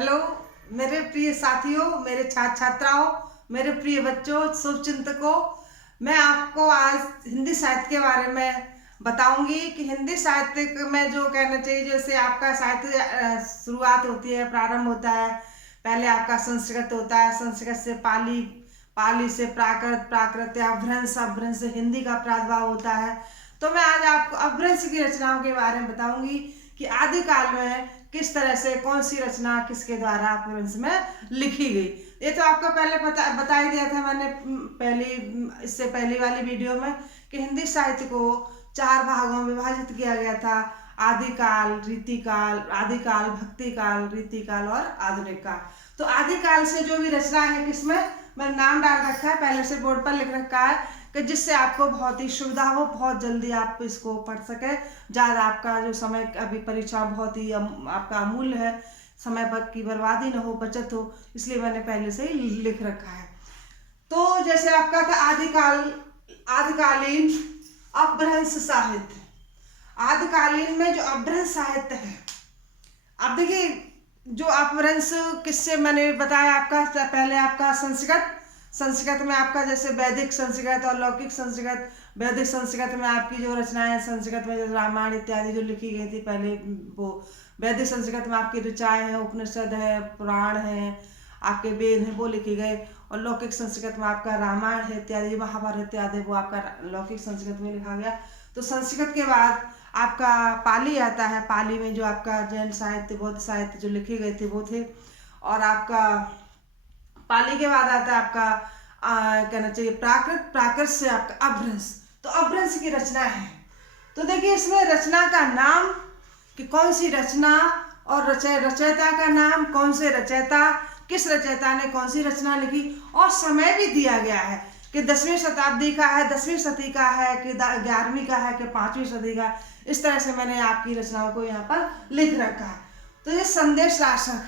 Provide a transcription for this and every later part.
Hello मेरे प्रिय साथियों, मेरे छात्र छात्राओं, मेरे प्रिय बच्चों, शुभचिंतकों। मैं आपको आज हिंदी साहित्य के बारे में बताऊंगी कि हिंदी साहित्य में जो कहना चाहिए, जैसे आपका साहित्य शुरुआत होती है, प्रारंभ होता है। पहले आपका संस्कृत होता है, संस्कृत से पाली, पाली से प्राकृत, प्राकृत या अपभ्रंश, अपभ्रंश से हिंदी का प्रादुर्भाव होता है। तो मैं आज आपको अपभ्रंश की रचनाओं के बारे में बताऊंगी कि आदिकाल में किस तरह से कौन सी रचना किसके द्वारा अपभ्रंश में लिखी गई। ये तो आपको पहले बता ही दिया था मैंने इससे पहली वाली वीडियो में कि हिंदी साहित्य को 4 भागों में विभाजित किया गया था। आदिकाल, रीतिकाल, आदिकाल, भक्तिकाल, रीतिकाल और आधुनिक काल। तो आदिकाल से जो भी रचना है, किसमें मैंने नाम डाल रखा है, पहले से बोर्ड पर लिख रखा है कि जिससे आपको बहुत ही सुविधा हो, बहुत जल्दी आप इसको पढ़ सके। ज़्यादा आपका जो समय, अभी परीक्षा बहुत ही आपका अमूल्य है, समय पर की बर्बादी न हो, बचत हो, इसलिए मैंने पहले से ही लिख रखा है। तो जैसे आपका था आदिकाल, आदिकालीन अपभ्रंश साहित्य। आदिकालीन में जो अपभ्रंश साहित्य है, अब देखिए जो अपभ्रंश किससे मैंने बताया, आपका पहले आपका संस्कृत, संस्कृत में आपका जैसे वैदिक संस्कृत और लौकिक संस्कृत। वैदिक संस्कृत में आपकी जो रचनाएं, संस्कृत में जैसे रामायण इत्यादि जो लिखी गई थी पहले, वो वैदिक संस्कृत में आपकी ऋचाएं हैं, उपनिषद है, पुराण है, आपके वेद हैं, वो लिखे गए। और लौकिक संस्कृत में आपका रामायण है इत्यादि, महाभारत इत्यादि, वो आपका लौकिक संस्कृत में लिखा गया। तो संस्कृत के बाद आपका पाली आता है। पाली में जो आपका जैन साहित्य, बौद्ध साहित्य जो लिखे गए थे वो थे। और आपका पाली के बाद आता है आपका कहना चाहिए प्राकृत, प्राकृत से आपका अपभ्रंश। तो अपभ्रंश की रचना है। तो देखिए इसमें रचना का नाम कि कौन सी रचना, और रचयिता का नाम, कौन से रचयिता, किस रचयिता ने कौन सी रचना लिखी, और समय भी दिया गया है कि 10वीं शताब्दी का है, 10वीं सदी का है, कि 11वीं का है, कि 5वीं सदी का। इस तरह से मैंने आपकी रचनाओं को यहाँ पर लिख रखा है। तो ये संदेश राशक,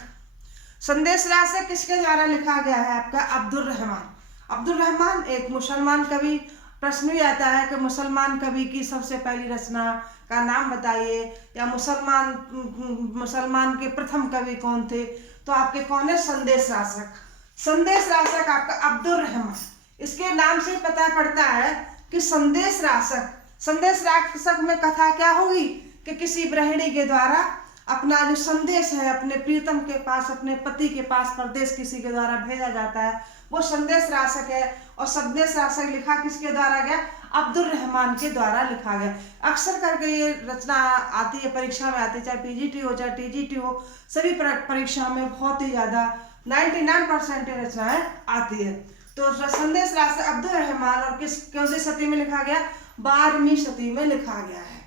संदेश राशक किसके द्वारा लिखा गया है, आपका अब्दुल रहमान। अब्दुल रहमान एक मुसलमान कवि। प्रश्न भी आता है कि मुसलमान कवि की सबसे पहली रचना का नाम बताइए, या मुसलमान के प्रथम कवि कौन थे। तो आपके कौन है, संदेश राशक। संदेश राशक आपका अब्दुल रहमान। इसके नाम से पता पड़ता है कि संदेश राशक, संदेश राशक में कथा क्या होगी कि किसी गृहिणी के द्वारा अपना जो संदेश है अपने प्रीतम के पास, अपने पति के पास परदेश किसी के द्वारा भेजा जाता है, वो संदेश राशक है। और संदेश राशक लिखा किसके द्वारा गया, अब्दुल रहमान के द्वारा लिखा गया। अक्सर करके ये रचना आती है, परीक्षा में आती है, चाहे पीजीटी हो चाहे टीजीटी हो, सभी परीक्षा में बहुत ही ज़्यादा 99% रचनाएं आती है। तो संदेश राशक अब्दुल रहमान, और कौन सी सदी में लिखा गया, 12वीं सदी में लिखा गया है।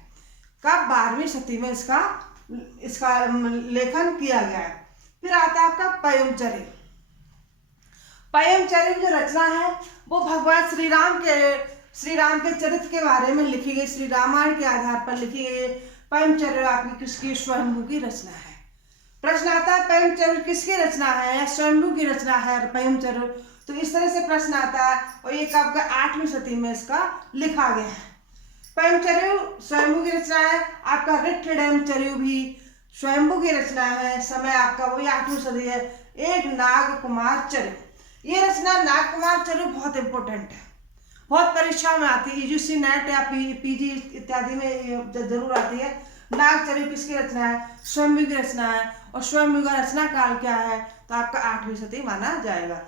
कब, 12वीं सदी में इसका लेखन किया गया है। फिर आता है आपका पयमचर्य। पयमचर्य जो रचना है वो भगवान श्री राम के चरित्र के बारे में लिखी गई, श्री रामायण के आधार पर लिखी गई। पयमचर्य आपकी किसकी, स्वयंभू की रचना है। प्रश्न आता है पयमचर्य किसकी रचना है या स्वयंभू की रचना है पयमचर्य। तो इस तरह से प्रश्न आता है। और ये कब का, 8वीं सदी में इसका लिखा गया है। पयमचर्य स्वयंभू की रचना है। आपका ऋट्ठियमचर्य भी स्वयंभू की रचना है। समय आपका वही 8वीं सदी है। एक नागकुमार चर्य, ये रचना नागकुमार चर्य बहुत इंपॉर्टेंट है, बहुत परीक्षा में आती है, यूजीसी नेट या पीजी इत्यादि में जरूर आती है। नागचर्य किसकी रचना है, स्वयंभू की रचना है। और स्वयंभू का रचना काल क्या है, तो आपका 8वीं सदी माना जाएगा।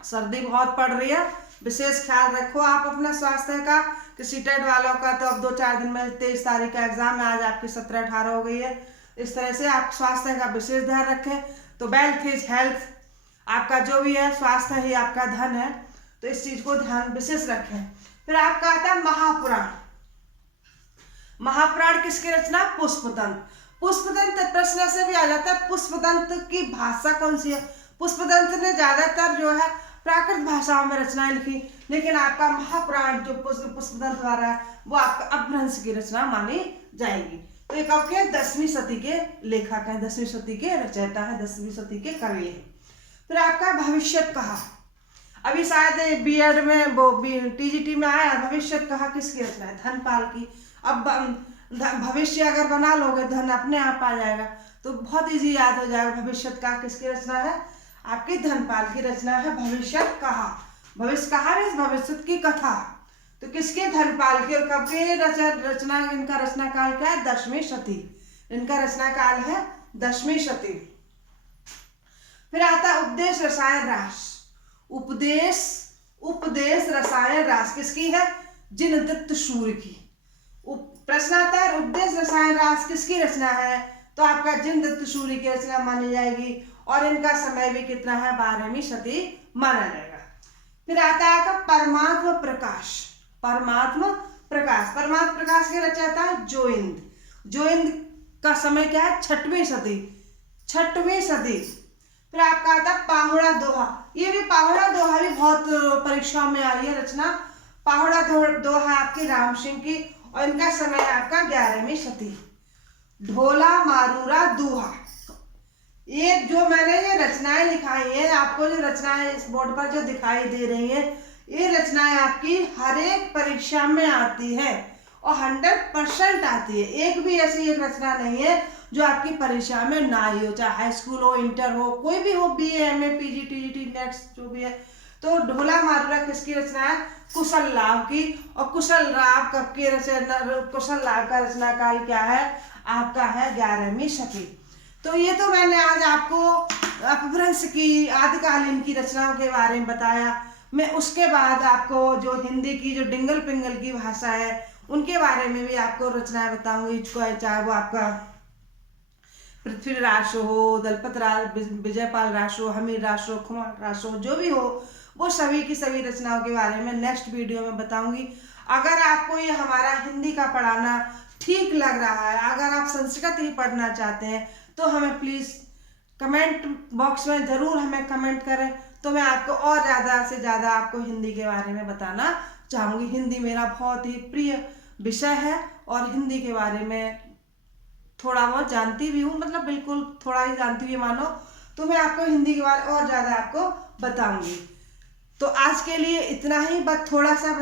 सर्दी बहुत पड़ रही है, विशेष ख्याल रखो आप अपना स्वास्थ्य का। कि सीटेट वालों का तो अब 2-4 दिन में 23 तारीख का एग्जाम है, आज आपकी 17-18 हो गई है। इस तरह से आप स्वास्थ्य का विशेष ध्यान रखें। तो वेल्थ इज हेल्थ, आपका जो भी है स्वास्थ्य ही आपका धन है, तो इस चीज को ध्यान विशेष रखें। फिर आपका आता है महापुराण। महापुराण किसकी रचना, पुष्पदंत। पुष्पदंत प्रश्न से भी आ जाता है, पुष्पदंत की भाषा कौन सी है। पुष्पदंत ने ज्यादातर जो है प्राकृत भाषाओं में रचनाएं लिखी, लेकिन आपका महापुराण जो पुष्पदंत द्वारा है वो आपका अपभ्रंश की रचना मानी जाएगी। तो ये कब के, 10वीं सदी के लेखक है, 10वीं सदी के रचयिता है, 10वीं सदी के कवि है। फिर आपका भविष्यत कहा, अभी शायद बीएड में वो टीजीटी में आया, भविष्यत कहा किसकी रचना है, धनपाल की। अब भविष्य अगर बना लोगे धन अपने आप आ जाएगा, तो बहुत इजी याद हो जाएगा। भविष्य का किसकी रचना है? आपकी धनपाल की रचना है भविष्य कहा। भविष्य कहा मीन्स भविष्य की कथा। तो किसके? धनपाल की। और कब की रचना? इनका रचना काल क्या है? 10वीं शती। इनका रचना काल है 10वीं शती। फिर आता है उपदेश रसायन रास। उपदेश रसायन रास किसकी है? जिनदत्त सूर्य की। प्रश्न आता है उपदेश रसायन रास किसकी रचना है? तो आपका जिनदत्त सूर्य की रचना मानी जाएगी। और इनका समय भी कितना है? 12वीं शती माना जाएगा। फिर आता है परमात्म प्रकाश। परमात्म प्रकाश के रचयिता है जोइंद का समय क्या है? 6वीं सदी। फिर आपका आता है पाहुड़ा दोहा। ये भी पाहुड़ा दोहा भी बहुत परीक्षा में आई है रचना। पाहुड़ा दोहा आपकी राम सिंह की, और इनका समय आपका 11वीं शती। ढोला मारूरा दोहा, ये जो मैंने ये रचनाएं लिखाई है, आपको जो रचनाएं इस बोर्ड पर जो दिखाई दे रही है, ये रचनाएं आपकी हर एक परीक्षा में आती है और 100% आती है। एक भी ऐसी एक रचना नहीं है जो आपकी परीक्षा में ना आई हो, चाहे हाई स्कूल हो, इंटर हो, कोई भी हो, BA MA PG TGT next जो भी है। तो ढोला मारूरा किसकी रचना है? कुशल लाभ की। और कुशल लाभ कब की रचना? कुशल लाभ का रचना काल क्या है? आपका है 11वीं शती। तो ये तो मैंने आज आपको अपभ्रंश की आदिकालीन की रचनाओं के बारे में बताया। मैं उसके बाद आपको जो हिंदी की जो डिंगल पिंगल की भाषा है उनके बारे में भी आपको रचनाएं बताऊंगी, चाहे वो आपका पृथ्वी रास हो, दलपत रास, विजयपाल रास हो, हमीर रास हो, खुमार रास हो, जो भी हो, वो सभी की सभी रचनाओं के बारे में नेक्स्ट वीडियो में बताऊंगी। अगर आपको ये हमारा हिंदी का पढ़ाना ठीक लग रहा है, अगर आप संस्कृत ही पढ़ना चाहते हैं, तो हमें प्लीज़ कमेंट बॉक्स में ज़रूर हमें कमेंट करें, तो मैं आपको और ज़्यादा से ज़्यादा आपको हिंदी के बारे में बताना चाहूँगी। हिंदी मेरा बहुत ही प्रिय विषय है और हिंदी के बारे में थोड़ा बहुत जानती भी हूँ, मतलब बिल्कुल थोड़ा ही जानती हुई मानो, तो मैं आपको हिंदी के बारे और ज़्यादा आपको बताऊँगी। तो आज के लिए इतना ही, बस थोड़ा सा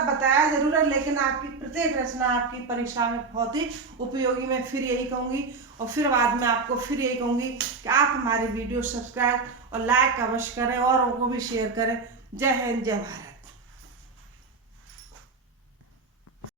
बताया जरूर है, लेकिन आपकी प्रत्येक रचना आपकी परीक्षा में बहुत ही उपयोगी। मैं फिर यही कहूँगी और फिर बाद में आपको फिर यही कहूँगी कि आप हमारी वीडियो सब्सक्राइब और लाइक अवश्य करें, औरों को भी शेयर करें। जय हिंद, जय भारत।